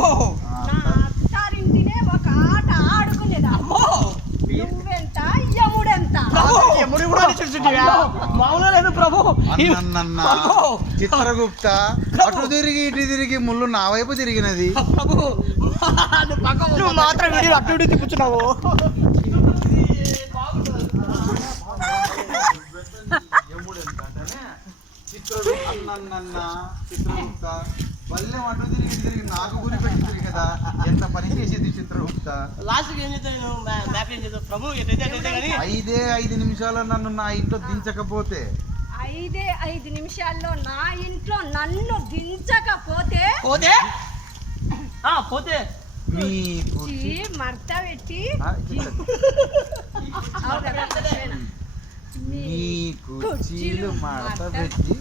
అబ్బో నా అత్తారింటినే ఒక ఆట ఆడుకునేదా? అమ్మో నువ్వెంత యముడెంత? ఎముడు కూడా? మామూలుగా లేదు ప్రభు. అన్నన్న చిత్రగుప్త అటు తిరిగి ఇటు తిరిగి ముళ్ళు నా వైపు తిరిగినది. ప్రభు. నువ్వు మాత్రం వీడియో అటు ఇటు తిప్పుతున్నావు చిత్రుడు అన్నన్న చిత్రగుప్త వల్లే అటు తిరిగి ఇటు తిరిగి నాకు ఎంత పని చేసేది చిత్రగుప్త. లాస్ట్ ఏం చేస్తాను నేను మ్యాప్ ఏం చేస్తాను ప్రభు ఎటైతే అటైతే కానీ ఐదే ఐదు నిమిషాలు నన్ను నా ఇంట్లో దించకపోతే. ఐదే ఐదు నిమిషాల్లో నా ఇంట్లో నన్ను దించకపోతే? పోతే? ఆ, పోతే. మడత పెట్టి. మీ కుర్చీలు మడత పెట్టి